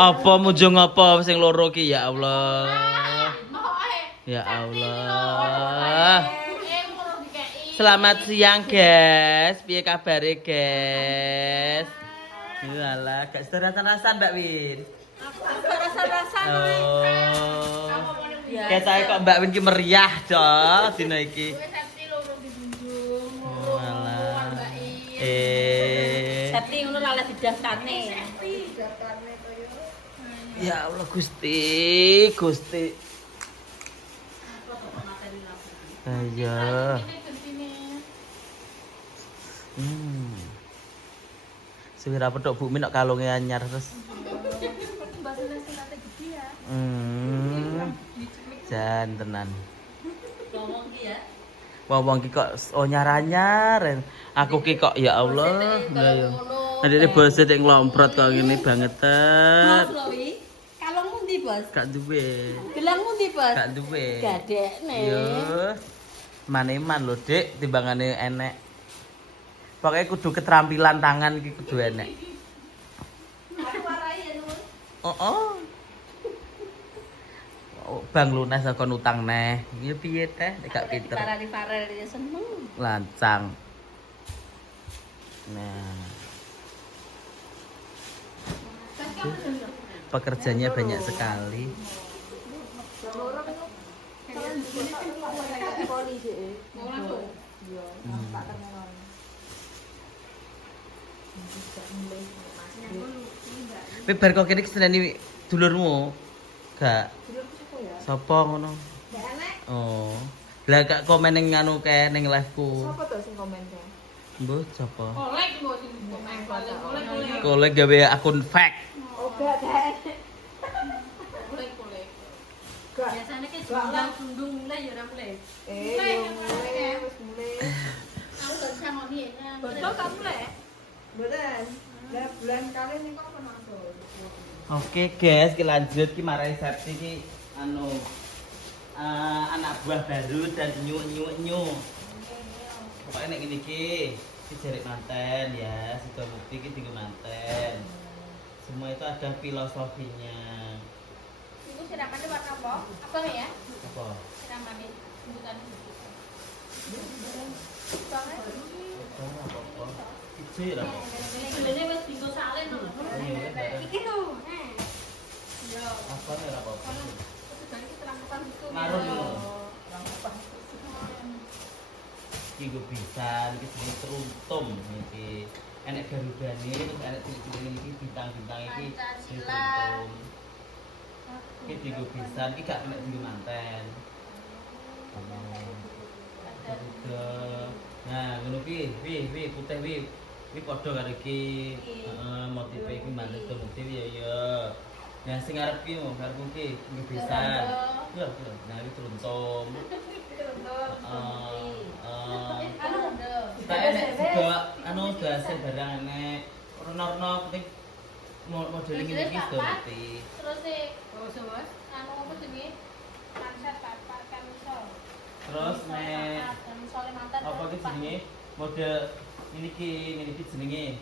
Apa mujung apa sing loro ki ya Allah. Ya Allah. Selamat siang, guys. Piye kabare, guys? Iyalah, gak rasa-rasan Mbak Win. Rasa-rasan Oh. Ketoke kok Mbak Win ki meriah toh dina iki. Walah. Septi ngono ra oleh didaftarne. Ya Allah Gusti, Gusti. Ayo. Suwira petuk Bu Min nek kalunge anyar terus. Jan tenan. Wong ki kok anyar-anyar. Aku ki kok ya Allah. Lah yo. Adene bose tek nglomprot kok ngene bangetan. Kalungmu ndi, Bos? Gak duwe. Gelangmu ndi, Bos? Gak duwe. Gadekne. Yo. Maneman lho, Dik, timbangane enek. Pokoke kudu keterampilan tangan iki kudu enek. Aku warai ya, Nun. Oh. Bang lunas kon utang neh. Ya piye teh nek gak pinter. Parali-parel ya seneng. Lancang. Nah. Pekerjaannya banyak sekali. Bar kok kene keseneni dulurmu? Gak. Sopo ngono? Oh. Lah gak komen ning anu kae ning live-ku. Sopo to sing komen kae? Mbah sapa? Kolek mbok sing komen. Kolek gawe akun fake. Oh, gak kae. Kolek. Gak. Biasane ki sundung mulai ya ora mulai. Mulai wis mulai. Aku gak bisa ngoni ya. Betul kamu lek? Mboten. Lah bulan kali ning kok ono nonton. Oke guys, kita lanjut ki marai Septi ki anu anak buah baru dan nyu. Pokoknya nek ngene iki jarik manten ya, sudah bukti ki tinggal manten. Semua itu ada filosofinya. Iku siramannya warna apa? Abang ya? Apa? Siramannya sebutan. Apa? Ijo ya apa? Sebenarnya wis dinggo salen lho. Iki lho. Yo. Apa ya apa? Sebenarnya terangkan itu. Marun lho. Iki gue bisa, iki jenenge teruntum iki. Enek garudane terus enek cilik-cilik iki bintang-bintang iki teruntum. Iki digo bisa, iki gak kena digo manten. Nah, ngono pi putih pi. Iki padha karo iki. Heeh, motif iki mantes motif ya. Nah, sing arep ki mau karepku ki digo bisa. Lho, nah iki teruntum. Kita enek juga anu dasen barang enek warna-warna penting modeling ini sudah ngerti. Terus anu apa jenenge? Konsep Bapak Kamisol. Terus nek apa ki jenenge? Model ini ki jenenge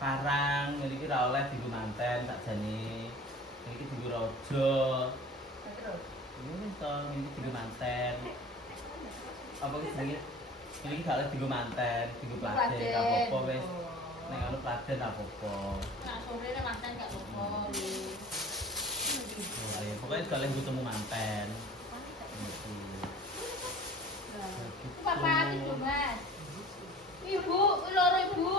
parang, ini ki ra oleh dienggo manten sakjane. Ini ki dienggo raja. Terus ini to ini dienggo manten. Apa ki jenenge? Ini gak oleh dienggo manten, dienggo pladen, gak apa-apa wis. Nek anu pladen apa-apa. Nah, sore nek manten gak apa-apa. Oh, ya, pokoknya gak oleh ketemu manten. Papa itu, Mas. Ibu, loro Ibu.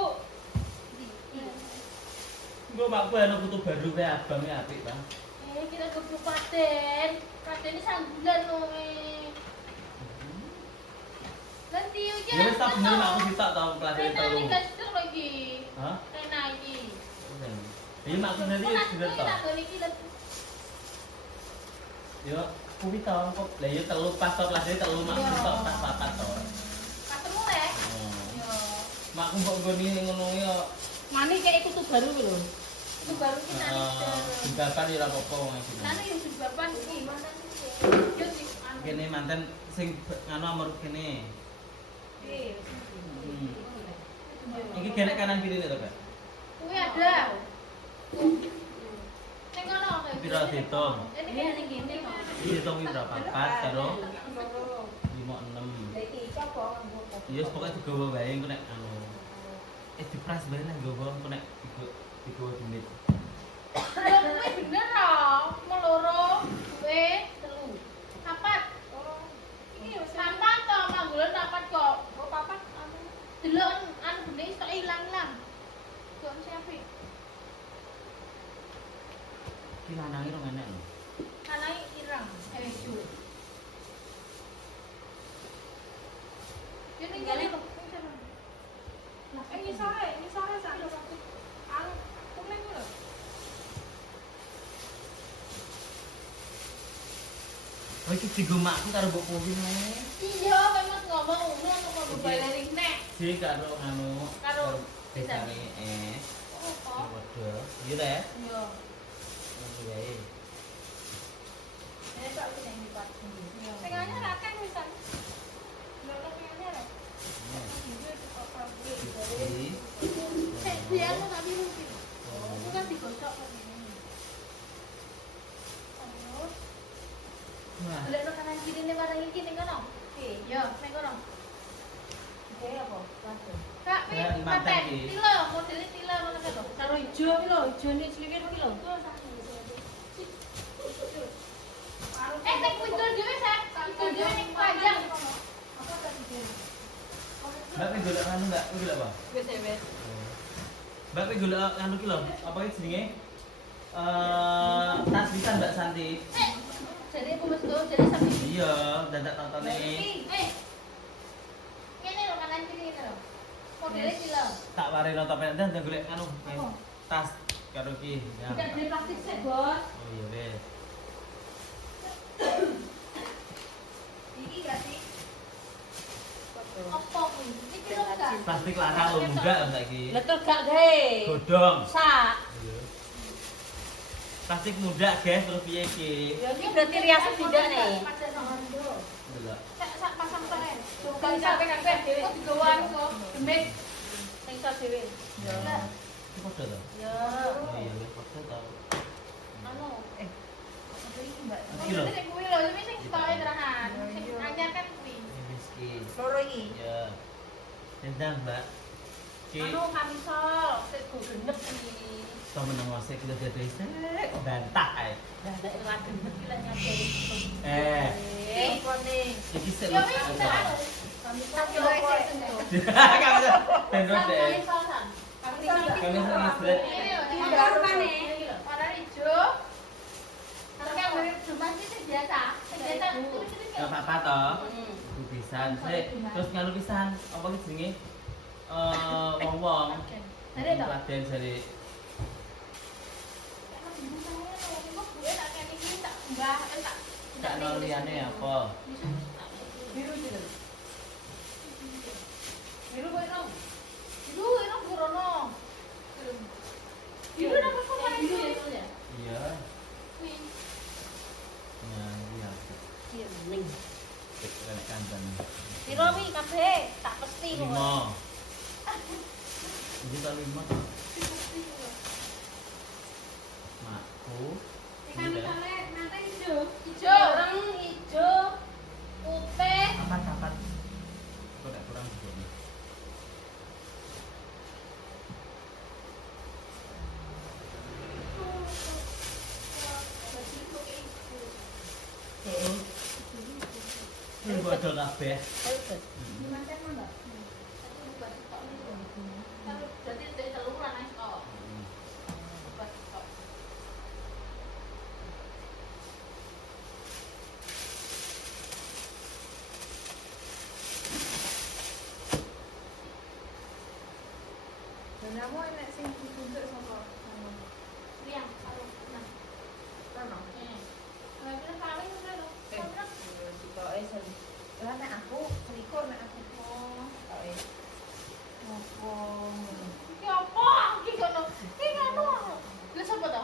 Gue makku ana putu baru kae abang ya apik, Bang. Kita kudu paten. Paten ini sambulan lho. Ganti iki. Ya wis tak bener aku ditak tau pelajari telu. Ini gastur lagi. Hah? Rena iki. Iya makku nanti bener to. Yo, kuwi tau kok. Lah ya telu pas to pelajari telu makku tok pas papat to. Ketemu lek. Yo. Makku mbok nggoni ngono yo. Mani kayak kutu baru lho. Kutu baru ki nang. Jebakan ya ora apa-apa wong iki. Nang yo jebakan iki. Yo sih. Kene manten sing nganu amur kene. Iki genek kanan kiri to, Kak? Kuwi ada. Ning ngono piro dihitung? Ini kan ning kene kok. Dihitung piro? 4 karo Loro. 5 6. Iki coba nganggo. Ya wis pokoke digawa wae engko nek anu. Dipras bae nek nggawa engko nek digawa demit. Lho kuwi bener ah. Meloro, duwe, telu. Papat. Iki wis papat to, manggulan papat kok. Oh, papat anu. Delok anu bening kok ilang-ilang. Kok siapa? Ki lanange rong enek lho. Anake ireng, ju. Yo ning kene kok. Ini sore sak anu kuning lho. Oh iki digo makku karo mbok Powi wae. Iya, memang ngomong ngono kok balering nek. Si karo anu Karo desane Oh, padha. Iya ta ya? Iya. Ngono wae. Ini tak aku yang lipat. Iya. Sing anyar akeh wisan. Lho kok sing anyar ya? Iki. Dia tuh tadi mungkin. Itu kan digosok kan ini. Terus, Wah, lihat tuh kanan kiri nih barang ini nih kono. Iya, nih kono. Oke apa? Langsung. Kak, pi, Ya, mantan paten, iki. tila, modelnya tila kono kan. Karo ijo iki lho, ijone cilik iki lho. Nek kuwi dhewe sak, kuwi dhewe ning panjang. Apa tadi? Mbak pe golek anu enggak? Kuwi golek apa? Wis wis. Mbak pe golek anu ki lho, apa iki jenenge? Tas bisa Mbak Santi. Jadi aku mesti jadi sampai Iya, dadak tontone. Kene lho kanan kiri ini lho. Modelnya tila. Tak wari nonton dan golek anu Apa? tas karo ki. Ya. Tidak beli plastik sih, Bos. Oh iya wes. Iki gak sih? Apa kuwi? Iki lho gak? Plastik larang lho enggak saiki. Letul gak gawe? Godong. Sak. Iya. Plastik muda guys, terus piye iki? Ya ini berarti riasan tidak nih. Delok. Sak pasang tore. Bukan sampe kabeh dhewe. Kok digawan kok demit. Sing iso dhewe. Ya. Iki padha to? Ya. Oh iya wes padha to. Anu, Apa iki, Mbak? Iki lho. Ini kuwi lho, ini sing stoke terahan. Sing anyar kan kuwi. Wis ki. Loro iki. Ya. Tendang, Mbak. Ki Anu kamisol, sik go genep iki. sama nang wasek kita dadi bantah ae. Lah nek lagi iki lah nyadari. Apa nih? Iki sik Ya lho. wis bisa anu. Kamisol Tak yo loro wis. iki. Kamu tendang deh. Kamisol san. Kamisol Kami sama flat. Ini lho, Ini ini baru kan nih. nih. Warna hijau. Kalau yang mirip cuma sih biasa. Biasa itu Enggak apa-apa toh. Iku pisan sik. Terus ngalu pisan. Apa ki jenenge? Wong-wong. Dari toh. Kladen jare. Gak ono liyane apa? Biru gitu. Biru kok ini? Biru ini burono. Biru apa kok biru ya? Iya. Wih. Nah, iya. Iya, ning. Cek kene kanten. Biru wi kabeh tak pasti kok. 5. Ini tak 5 toh. Makku. Ikan misalnya nanti hijau. Hijau, orang hijau, putih. Kapan? Kok gak kurang juga nih. Ini bodoh kabeh. Berarti dari seluruh anak kok. Dan kamu enak sing ditunjuk sapa? Liang, kalau nah. Rono. Kalau kita kawin udah loh. Kontrak. Ditoke sen. Lah nek aku selikur nek aku. Toke. Opo ngono. Iki apa? Iki kono. Iki ngono. Lha sapa to?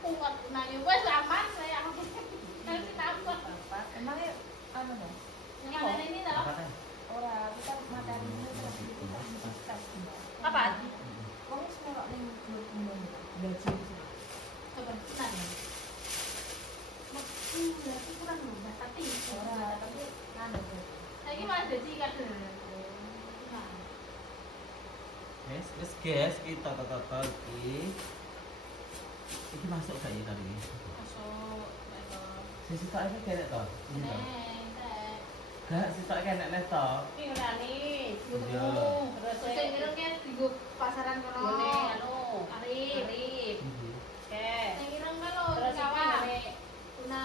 Kuat nah yo wis aman saya aku. Kalau kita apa? Bapak, emangnya anu to? Yang ada ini dah. Apa teh? Ora, kita materi ini terus kita Apa? Wong wis melok ning grup ngono. Gaji. Coba tenan. tapi nganu tuh. Saiki malah dadi kader. Wes guys, kita toto iki. Iki masuk gak ya kali ini? Masuk. Sisi tak aja kene to. Ini to. Neng, teh. Gak sisi tak kene nek to. Ki ora nih, Iya. terus Terus sing ireng ki dienggo pasaran kono. ngene anu, Arif. arif. Iki. Oke. Sing ireng kan lho, Terus iki kawah. ngene Tuna,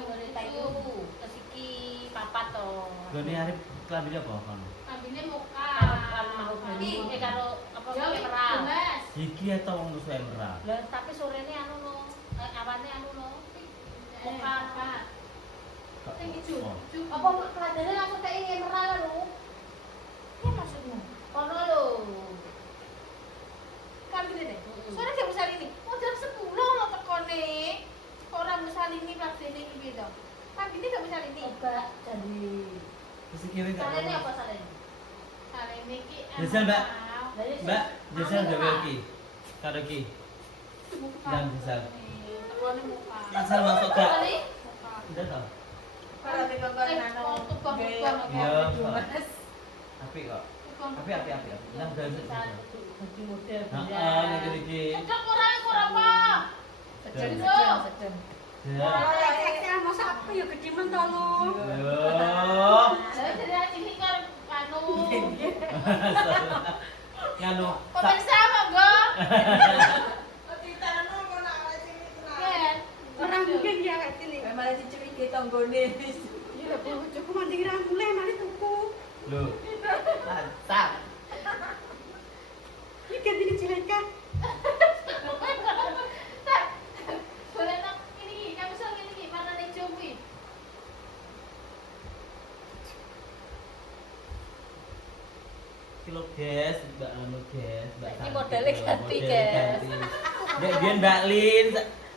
ngene tayu. Terus iki papat to. Gone arep klambine apa kono? Kambine muka. Kan mau beli karo apa Ya, emerald. gelas. Iki atau wong nusa emerald. Lah tapi sorene anu no, awane anu no. Muka. Sing ijo. Oh. Apa keladene aku tak ingin emerald lho. Apa maksudmu? Kono lho. Kambine deh. Sore gak bisa ini. Oh, jam 10 lo tekone. Ora bisa ini pladene iki piye to? Kambine gak bisa ini. Coba jadi. Terus iki gak. Salene apa salene? Salene iki Jajal, Mbak. Mbak, Anu jajal gawe iki. Karo iki. muka. Dan jajal. Tekone muka. Jajal masuk gak? Kali? Muka. Udah to. Kalau dikongkon anu. Tukang-tukang. Iya. Mas. Apik kok. Tukang. Apik. Nah, gawe sik. Baju model Heeh, iki. Cocok ora apa? Sedang, Sedang. sedang, sedang. Ya. XXL masa apa ya gede men to lu. Yo. Lah jadi ini kan anu. Nganu. Pemirsa monggo. Ken. Orang mungkin ya kayak sini. Malah dicurigi tanggone. Iya, bojoku mandi rambule mari tuku. Lho. Mantap. Iki ganti cileka. Boleh nak ini kamu sang ini warna hijau kuwi. Kilo guys, Mbak anu guys, Mbak. Ini Santi, modelnya lho, ganti, modelnya guys. ganti. Mbak Dian Mbak Lin,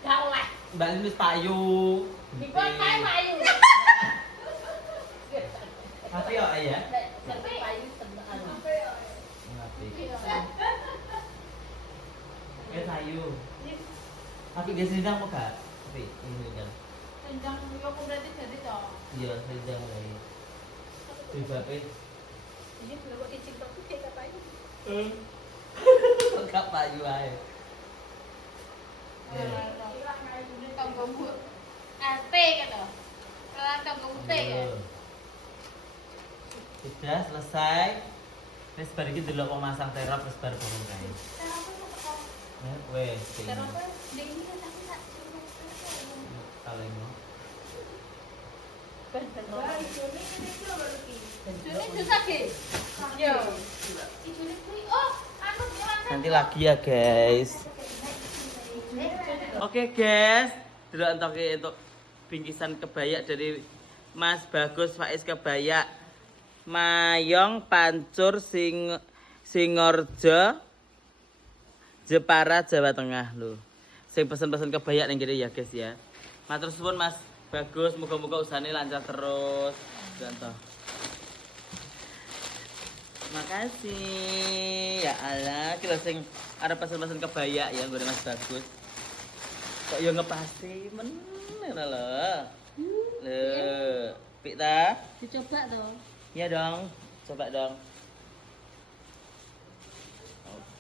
Gak oleh. Mbak Lin wis payu. Dipon kae mayu. Tapi yo ya. Sampai payu tenan. Ngerti. Sayu. Tapi dia sedang apa gak? Tapi ini sedang. Senjang yo berarti jadi to. Iya, sedang lagi. Tiba-tiba Ini belum kok icing tok kayak payu. gak payu ae. Tanggomu ST kan to. Kalau tanggomu T kan. Sudah selesai. Wis bar iki delok wong masang terop wis bar bangun kae. Wes, Terus ding ini kan tapi tak paling no. Juni susah ge. Yo. Juni kuwi oh anu Nanti lagi ya guys. Oke guys, delok entuk untuk bingkisan kebaya dari Mas Bagus Faiz Kebaya. Mayong Pancur Singorjo Jepara Jawa Tengah lho. Sing pesen-pesen kebaya ning kene ya guys ya. Matur suwun Mas Bagus, muga-muga usahane lancar terus. Contoh. Makasih. Ya Allah, kita sing arep pesen-pesen kebaya ya nggo Mas Bagus. Kok yo ngepasti men ngono lho. Lho, pik ta? dicoba to. Iya dong, coba dong.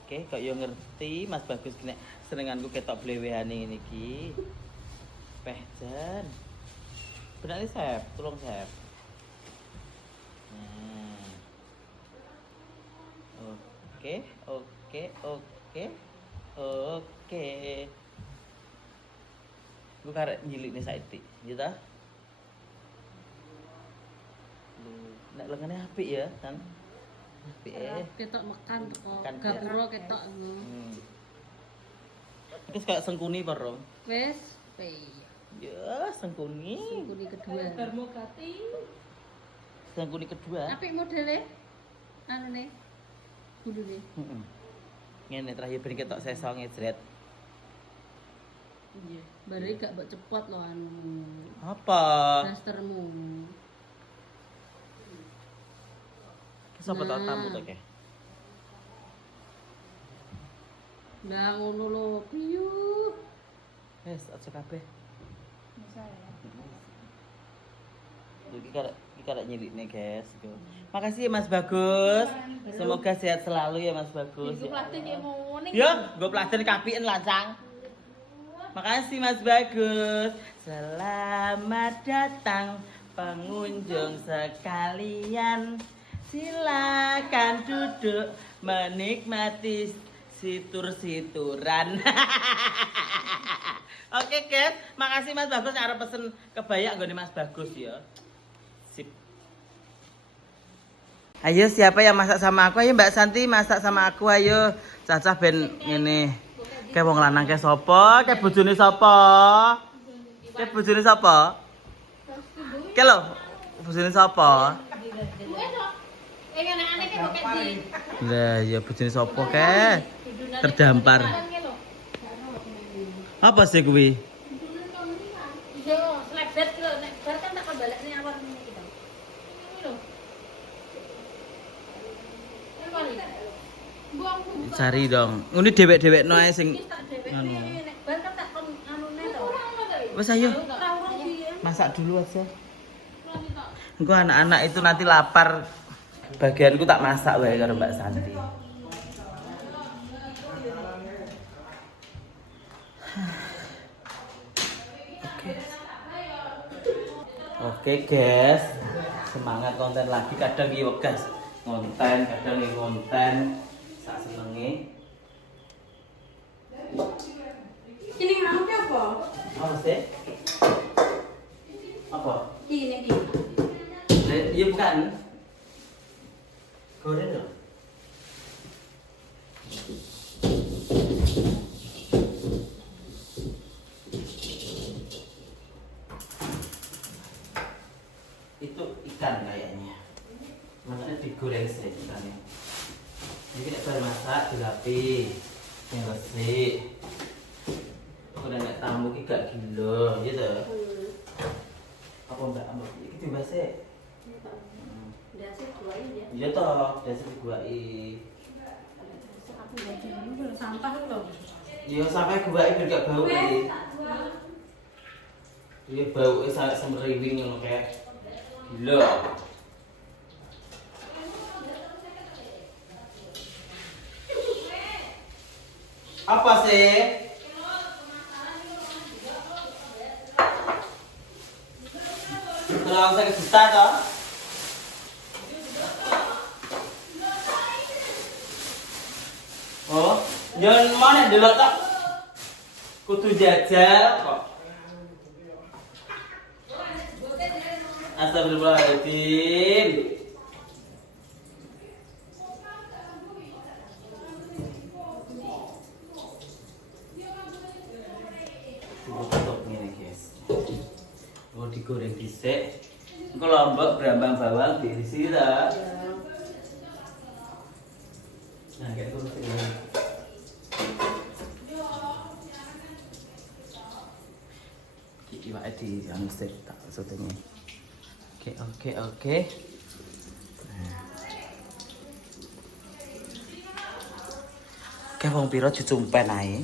Oke, kok yo ngerti Mas Bagus nek senenganku ketok blewehane ngene iki. Peh jan. Benar nih Sep, tolong Sep. Oke. Gue karek nyilik nih saiki, gitu ta? Nek lengane apik ya, kan? Apik Ketok mekan teko Mekan, gapura ketok ngono. Iki kayak sengkuni Bro. Wes, Ya, sengkuni. kuni kedua. Darmogati. Sengkuni kedua. Apik modele. Anune. Kudune. Heeh. Ngene terakhir ben ketok sesong ngejret. Iya. Bare gak mbok cepot lho anu. Apa? Dastermu. Sapa tak tamu to ke? Lah ngono lho, piyu. Wes, aja kabeh. Iki kada nyirikne, guys. Makasih ya Mas Bagus. Semoga sehat selalu ya Mas Bagus. Iku plastik ya mau ning. Ya, gue pelajar kapien lancang. Makasih Mas Bagus. Selamat datang pengunjung sekalian. Silakan duduk menikmati situr-situran. Oke guys, makasih Mas Bagus yang arep pesen kebaya nggone Mas Bagus ya. Sip. Ayo siapa yang masak sama aku? Ayo Mbak Santi masak sama aku ayo. Cacah ben ngene. Kayak wong lanang kayak sapa? Kayak bojone sapa? Kayak bojone sapa? Kayak lho, bojone sapa? Aneh-aneh ke bokek di. Lah ya bojone sapa kayak? Terdampar. Apa sih kuwi? Yo, slebet lho nek bar kan tak kebalekne awal ngene iki to. Ini lho. Buang Cari dong. Ini dewek-dewek noe sing anu. nek bar kan tak kon anune to. Wes ayo, Ora piye. masak dulu aja. Engko anak-anak itu nanti lapar. Bagianku tak masak wae karo Mbak Santi. Oke guys, semangat konten lagi. Kadang iki wegas ngonten, kadang iki konten sak senenge. Ini nganu apa? Apa sih? Apa? Ini. Iya bukan. Goreng dong. Itu ikan kayaknya. Makanya digoreng sih ikannya. Jadi nek bar masak dilapi, yang resik. Udah nek tamu ki gak gila, gitu. Apa mbak? Iki dibahas Dasar dua ini ya. iya toh, dasar diguai. Aku jadi dulu sampah loh. Iya sampai guai biar gak bau tadi. Iya bau sangat semeriwing yang kayak gila. Apa sih? Kalau saya kejuta toh? Oh, jangan mana delok tak? Kudu jajal kok. Astagfirullahaladzim. Tutup ini guys. Mau digoreng dhisik. Engko lombok brambang bawang diisi ta. Nah, kayak gitu sih. Iki wae di anu sik tak sotene. Oke. Kayak wong piro dicumpen ae.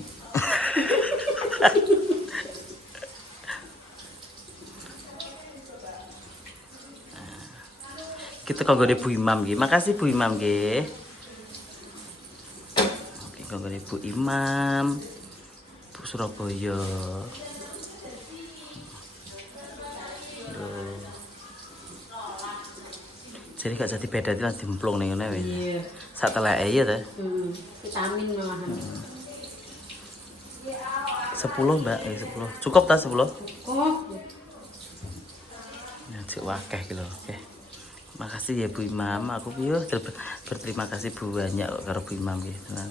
Kita kanggo Bu Imam nggih. Makasih Bu Imam nggih. Oke, kanggo Bu Imam. Bu Surabaya. Aduh. Jadi gak jadi beda itu langsung dimplung nih ngene wis. Iya. Sak teleke ya ta? Vitamin malahan. 10 Mbak, 10. Cukup ta 10? Oh, Ya cek wakeh gitu. Oke. Makasih ya Bu Imam. Aku yo berterima kasih banyak karo Bu Imam nggih. Tenan.